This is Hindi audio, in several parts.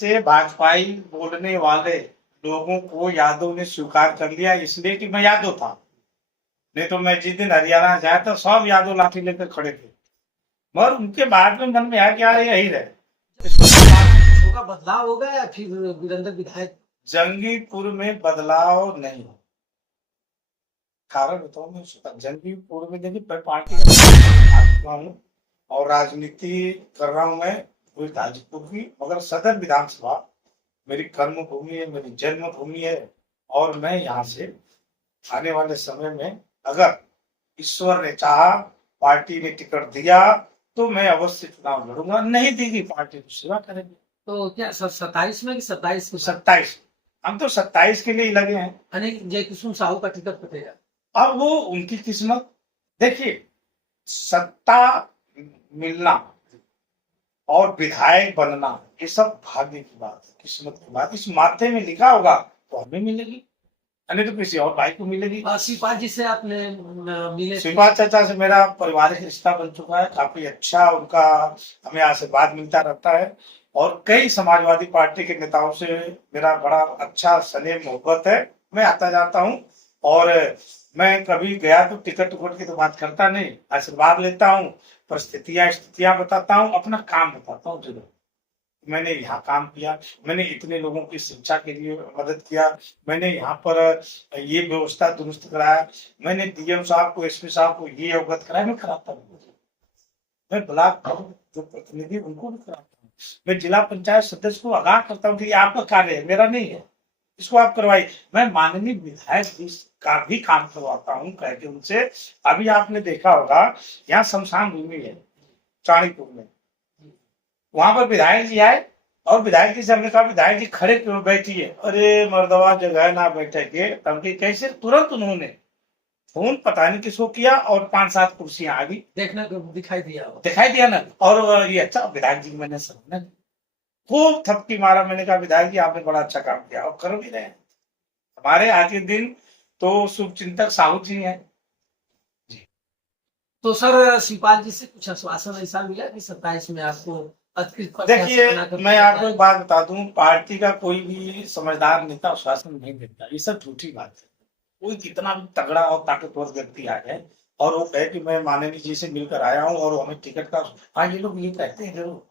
से भाजपाई बोलने वाले लोगों को यादव ने स्वीकार कर लिया, इसलिए कि मैं यादव था। नहीं तो मैं जिस दिन हरियाणा जाया तो सब यादव लाठी लेकर खड़े थे, मगर उनके बाद में मन में आया कि यार यही रहे। कुछ होगा, बदलाव होगा या फिर वीरेंद्र विधायक? जंगीपुर में बदलाव नहीं, कारण बताऊं मैं उसका। जंगीपुर में देखिए, मैं पार्टी का हूँ और राजनीति कर रहा हूँ मैं पूरी गाजीपुर की, मगर सदर विधानसभा मेरी कर्म भूमि है, मेरी जन्मभूमि है। और मैं यहाँ से आने वाले समय में, अगर ईश्वर ने चाहा, पार्टी ने टिकट दिया, तो मैं अवश्य चुनाव लड़ूंगा। नहीं देगी पार्टी तो सेवा करेंगे। तो क्या 27 में कि 27 में? 27, हम तो 27 के लिए ही लगे हैं। यानी जय कुसुम साहू का टिकट कटेगा। अब वो उनकी किस्मत। देखिए, सत्ता मिलना और विधायक बनना ये सब भाग्य की बात है, किस्मत की बात। इस माथे में लिखा होगा तो हमें मिलेगी, नहीं तो किसी और भाई को मिलेगी। शिवपाल जी से आपने मिले? शिवपाल चाचा से मेरा पारिवारिक रिश्ता बन चुका है, काफी अच्छा उनका हमें आशीर्वाद मिलता रहता है। और कई समाजवादी पार्टी के नेताओं से मेरा बड़ा अच्छा स्नेह मोहब्बत है। मैं आता जाता हूँ, और मैं कभी गया तो टिकट टुकट की तो बात करता नहीं, आशीर्वाद लेता हूँ, परिस्थितियां स्थितियां बताता हूँ, अपना काम बताता हूँ। जरूर मैंने यहाँ काम किया, मैंने इतने लोगों की शिक्षा के लिए मदद किया, मैंने यहाँ पर ये व्यवस्था दुरुस्त कराया, मैंने डीएम साहब को, एसपी साहब को ये अवगत कराया। मैं कराता हूँ, मैं ब्लॉक जो प्रतिनिधि उनको भी कराता हूँ, मैं जिला पंचायत सदस्य को आगाह करता हूँ कि ये आपका कार्य है, मेरा नहीं है, इसको आप करवाइए। मैं माननीय विधायक का भी काम करवाता हूँ कह के उनसे। अभी आपने देखा होगा, यहाँ शमशान भूमि है चाणीपुर में, वहां पर विधायक जी आए और विधायक जी से हमने कहा, विधायक जी खड़े क्यों बैठिए? अरे मर्दवा जगह ना बैठे के तब की कैसे, तुरंत उन्होंने फोन पता नहीं किसको किया और 5-7 कुर्सियां आ गई। देखने को दिखाई दिया ना। और ये अच्छा विधायक जी मैंने समझा, खूब थपकी मारा। मैंने कहा, विधायक जी आपने बड़ा अच्छा काम किया और कर भी रहे हैं। हमारे आज के दिन तो शुभचिंतक साहू जी हैं। तो सर, शिवपाल जी से कुछ आश्वासन ऐसा मिला कि 27 में आपको अधिकृत प्रत्याशी देखिए, बनाकर? मैं आपको एक बात बता दूं, पार्टी का कोई भी समझदार नेता आश्वासन नहीं देता, ये सब झूठी बात है। कोई कितना भी तगड़ा और ताकतवर व्यक्ति आ जाए और वो कहे कि मैं माननीय जी से मिलकर आया हूँ और हमें टिकट का, हाँ ये लोग ये कहते हैं, जरूर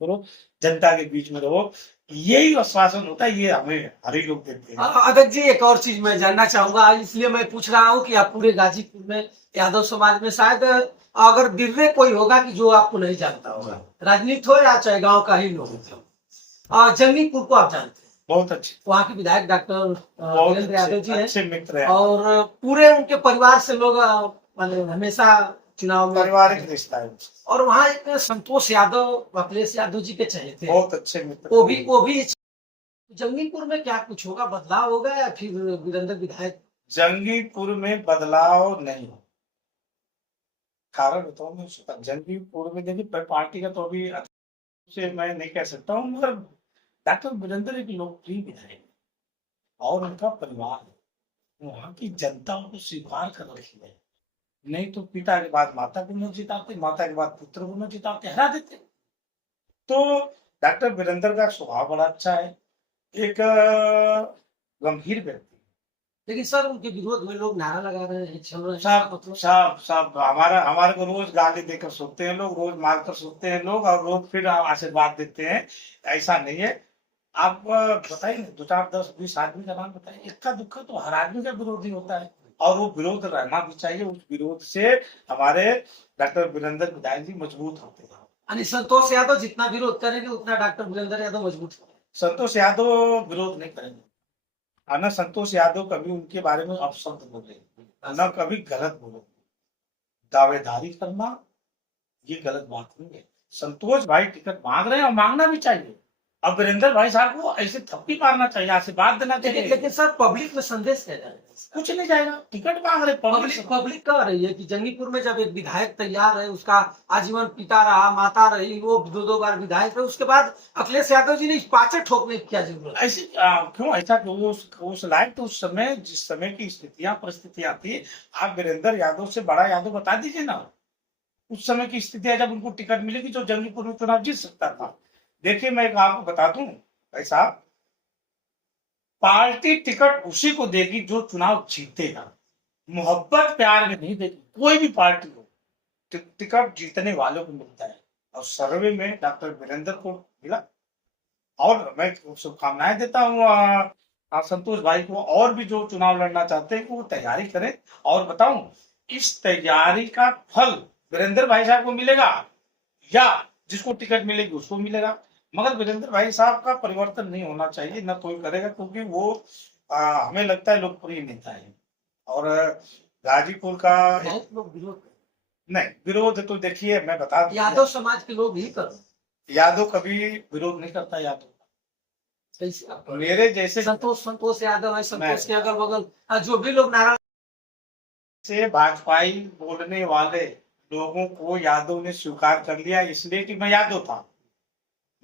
करो, जनता के बीच में रहो, यही आश्वासन होता है, ये हमें हर ही लोग देते हैं। अध्यक्ष जी, एक और चीज मैं जानना चाहूंगा, इसलिए मैं पूछ रहा हूँ कि आप पूरे गाजीपुर में, यादव समाज में शायद अगर दिल में कोई होगा कि जो आपको नहीं जानता होगा, राजनीति हो या चाहे गांव का ही लोग हो। जंगीपुर को आप जानते हैं, बहुत अच्छे, वहाँ के विधायक डॉक्टर वीरेंद्र यादव जी अच्छे मित्र हैं, और पूरे उनके परिवार से लोग हमेशा चुनाव में पारिवारिक रिश्ता है। और वहाँ एक संतोष यादव, अखिलेश यादव जी के चहेते, बहुत अच्छे मित्र, वो भी जंगीपुर में क्या कुछ होगा, बदलाव होगा या फिर वीरेंद्र विधायक? जंगीपुर में बदलाव नहीं, कारण बताऊं मैं उसका। जंगीपुर में देखिए, पार्टी का तो अभी से मैं नहीं कह सकता हूँ, मगर डॉक्टर वीरेंद्र एक लोकप्रिय विधायक और उनका परिवार वहां की जनता उनको स्वीकार कर रही है। नहीं तो पिता के बाद माता को न जिताते, माता के बाद पुत्र को न जिताते, हरा देते। तो डॉक्टर वीरेंद्र का स्वभाव बड़ा अच्छा है, एक गंभीर व्यक्ति। लेकिन सर, उनके विरोध में लोग नारा लगा रहे हैं, चल रहे हैं, सब हमारे को रोज गाली देकर सोते हैं लोग, रोज मारकर सोते हैं लोग, और रोज फिर आशीर्वाद देते हैं। ऐसा नहीं है। आप बताइए, 2-4-10-20 आदमी का नाम बताइए, इक्का दुक्का तो हर आदमी का विरोधी होता है, और वो विरोध रहना भी चाहिए। उस विरोध से हमारे डॉक्टर वीरेंद्र विधायक जी मजबूत होते हैं। यानी संतोष यादव जितना विरोध करेंगे उतना डॉक्टर वीरेंद्र यादव मजबूत होंगे। संतोष यादव विरोध नहीं करेंगे, न संतोष यादव कभी उनके बारे में अपशब्द बोले, न कभी गलत बोले। दावेदारी करना ये गलत बात नहीं है। संतोष भाई टिकट मांग रहे हैं और मांगना भी चाहिए। अब वीरेंद्र भाई साहब को ऐसे थप्पी मारना चाहिए, आशीर्वाद देना चाहिए। लेकिन सर, पब्लिक में संदेश क्या जाएगा? कुछ नहीं जाएगा, टिकट मांग रहे। पब्लिक कह रही है कि जंगीपुर में जब एक विधायक तैयार है, उसका आजीवन पिता रहा, माता रही, वो 2-2 बार विधायक है, उसके बाद अखिलेश यादव जी ने पाचक ठोकने की क्या जरूरत? ऐसे क्यों ऐसा? उस लायक तो उस समय, जिस समय की स्थितियां परिस्थितियां थी, आप वीरेंद्र यादव से बड़ा यादव बता दीजिए ना। उस समय की स्थितियां, जब उनको टिकट मिलेगी तो जंगीपुर में चुनाव जीत सकता था। देखिए मैं एक आपको बता दूं भाई साहब, पार्टी टिकट उसी को देगी जो चुनाव जीतेगा, मोहब्बत प्यार में नहीं देगी। कोई भी पार्टी हो, टिकट जीतने वालों को मिलता है, और सर्वे में डॉक्टर वीरेंद्र को मिला। और मैं शुभकामनाएं देता हूँ संतोष भाई को, और भी जो चुनाव लड़ना चाहते हैं वो तैयारी करें। और बताऊं, इस तैयारी का फल वीरेंद्र भाई साहब को मिलेगा या जिसको टिकट मिलेगी उसको मिलेगा, मगर वीरेंद्र भाई साहब का परिवर्तन नहीं होना चाहिए, न कोई करेगा, क्योंकि वो हमें लगता है लोकप्रिय नेता है। और गाजीपुर का बहुत लोग विरोध नहीं, विरोध तो देखिए मैं बता दूं, यादव समाज के लोग ही कर यादव कभी विरोध नहीं करता। यादव मेरे जैसे संतोष यादव है, संतोष के अगल बगल जो भी लोग नारायण से भाजपाई बोलने वाले लोगों को यादव ने स्वीकार कर लिया, इसलिए कि मैं यादव था।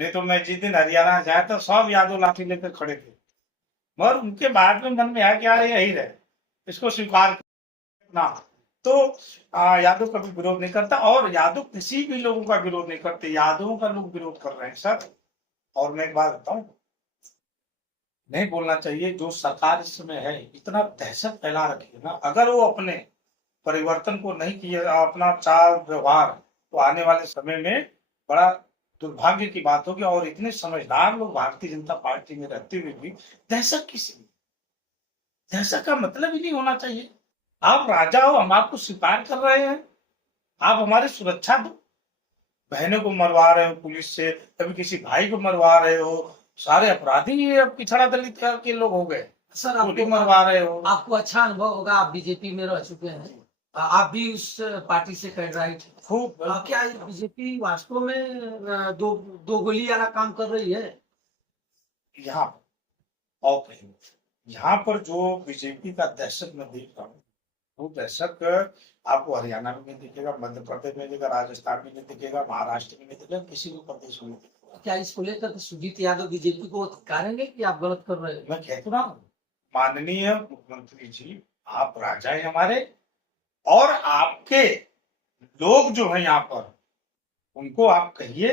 नहीं तो मैं जिस दिन हरियाणा जाए तो सब यादव लाठी लेकर खड़े थे, मगर उनके बाद में मन में आया कि यार यही रहे, इसको स्वीकार करना। तो यादव कभी विरोध नहीं करता, और यादव किसी भी लोगों का विरोध नहीं करते, यादवों का लोग विरोध कर रहे हैं सर। और मैं एक बात बताऊं, नहीं बोलना चाहिए, जो सरकार इस समय है इतना दहशत फैला रखी है ना, अगर वो अपने परिवर्तन को नहीं किया, अपना चाल व्यवहार, तो आने वाले समय में बड़ा दुर्भाग्य की बात होगी। और इतने समझदार लोग भारतीय जनता पार्टी में रहते हुए भी दहशत किसी, दहशत का मतलब ही नहीं होना चाहिए। आप राजा हो, हम आपको स्वीकार कर रहे हैं, आप हमारी सुरक्षा दो। बहनों को मरवा रहे हो पुलिस से, कभी किसी भाई को मरवा रहे हो, सारे अपराधी अब पिछड़ा दलित के लोग हो गए। सर आपको मरवा रहे हो। आपको अच्छा अनुभव होगा, आप बीजेपी में रह चुके हैं, आप भी उस पार्टी से कैडराइट खूब। क्या बीजेपी वास्तव में दो गोली वाला काम कर रही है यहाँ और कहीं? यहाँ पर जो बीजेपी का दहशत में देख रहा हूँ, वो दहशत आपको हरियाणा में नहीं दिखेगा, मध्य प्रदेश में दिखेगा, राजस्थान में नहीं दिखेगा, महाराष्ट्र में नहीं दिखेगा, किसी भी प्रदेश में नहीं दिखेगा। क्या इसको लेकर सुजीत यादव बीजेपी को कहेंगे कि आप गलत कर रहे हैं? मैं कहता हूँ, माननीय मुख्यमंत्री जी, आप राजा हैं हमारे, और आपके लोग जो हैं यहाँ पर, उनको आप कहिए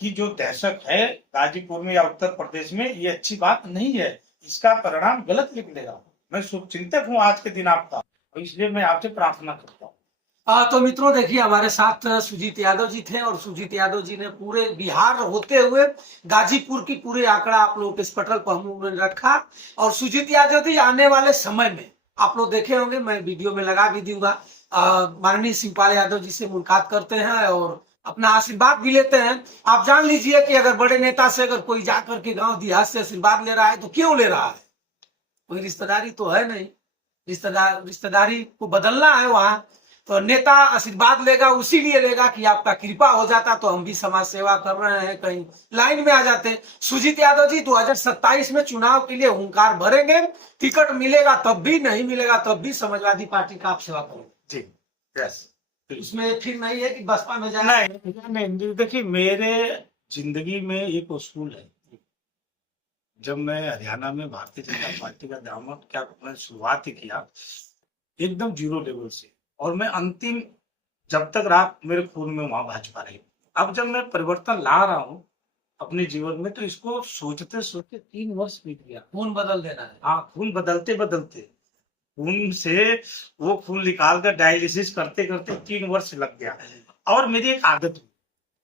कि जो दहशत है गाजीपुर में या उत्तर प्रदेश में, ये अच्छी बात नहीं है, इसका परिणाम गलत निकलेगा। मैं शुभचिंतक हूँ आज के दिन आपका, इसलिए मैं आपसे प्रार्थना करता हूँ। तो मित्रों देखिए, हमारे साथ सुजीत यादव जी थे, और सुजीत यादव जी ने पूरे बिहार होते हुए गाजीपुर की पूरे आंकड़ा आप लोगों के इस पटल पर हमने रखा। और सुजीत यादव जी आने वाले समय में आप लोग देखे होंगे, मैं वीडियो में लगा भी दूंगा, माननीय शिवपाल यादव जी से मुलाकात करते हैं और अपना आशीर्वाद भी लेते हैं। आप जान लीजिए कि अगर बड़े नेता से अगर कोई जाकर के गांव देहात से आशीर्वाद ले रहा है तो क्यों ले रहा है, कोई रिश्तेदारी तो है नहीं, रिश्तेदारी को बदलना है वहां, तो नेता आशीर्वाद लेगा, उसी लिए लेगा कि आपका कृपा हो जाता तो हम भी समाज सेवा कर रहे हैं, कहीं लाइन में आ जाते। सुजीत यादव जी 2027 में चुनाव के लिए हुंकार भरेंगे, टिकट मिलेगा तब भी, नहीं मिलेगा तब भी समाजवादी पार्टी का आप सेवा करेंगे जी। यस, उसमें फिर नहीं है कि बसपा में जाए। नहीं, देखिए मेरे जिंदगी में एक उसूल है, जब मैं हरियाणा में भारतीय जनता पार्टी का दामन क्या मैं शुरुआत ही किया एकदम जीरो लेवल से, और मैं अंतिम जब तक रात मेरे खून में वहां भाजपा रही। अब जब मैं परिवर्तन ला रहा हूँ अपने जीवन में, तो इसको सोचते सोचते 3 वर्ष बीत गया। खून बदल देना है। हाँ, खून बदलते बदलते, खून से वो खून निकाल कर डायलिसिस करते करते 3 वर्ष लग गया। और मेरी एक आदत,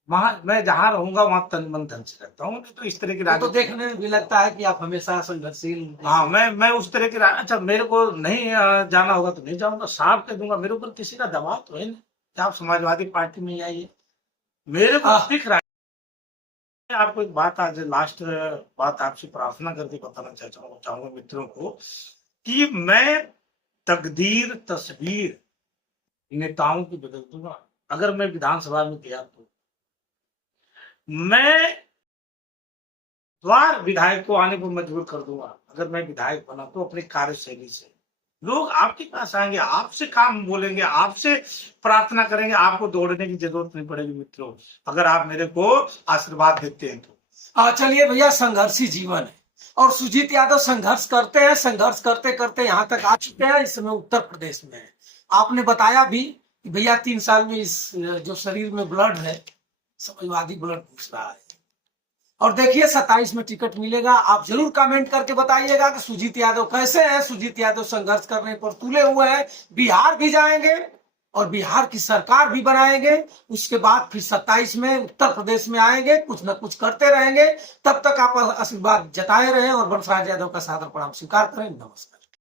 वहां मैं जहाँ रहूंगा वहां तन मन धन से रहता हूँ, तो इस तरह की तो देखने में भी लगता है कि आप हमेशा संघर्षशील। हाँ, मैं उस तरह की अच्छा, मेरे को नहीं जाना होगा तो नहीं जाऊंगा, साफ कह दूंगा, मेरे ऊपर किसी का दबाव तो है नहीं कि आप समाजवादी पार्टी में आइए, मेरे को दिख रहा है। आपको एक बात, आज लास्ट बात आपसे प्रार्थना करके बताना चाहूंगा मित्रों को, कि मैं तकदीर तस्वीर नेताओं की बदल दूंगा। अगर मैं विधानसभा में गया तो मैं द्वार विधायक को आने को मजबूर कर दूंगा। अगर मैं विधायक बना तो अपनी कार्यशैली से लोग आपके पास आएंगे, आपसे काम बोलेंगे, आपसे प्रार्थना करेंगे, आपको दौड़ने की जरूरत नहीं पड़ेगी मित्रों, अगर आप मेरे को आशीर्वाद देते हैं तो। चलिए भैया, संघर्षी जीवन है और सुजीत यादव संघर्ष करते हैं, संघर्ष करते करते यहाँ तक आ चुके हैं। इस समय उत्तर प्रदेश में है। आपने बताया भी कि भैया 3 साल में इस जो शरीर में ब्लड है, समाजवादी ब्लड घुस रहा है। और देखिए 27 में टिकट मिलेगा। आप जरूर कमेंट करके बताइएगा कि सुजीत यादव कैसे हैं। सुजीत यादव संघर्ष करने पर तुले हुए हैं, बिहार भी जाएंगे और बिहार की सरकार भी बनाएंगे। उसके बाद फिर 27 में उत्तर प्रदेश में आएंगे, कुछ न कुछ करते रहेंगे। तब तक आप आशीर्वाद जताए रहे और वंशराज यादव का सादर प्रणाम स्वीकार करें। नमस्कार।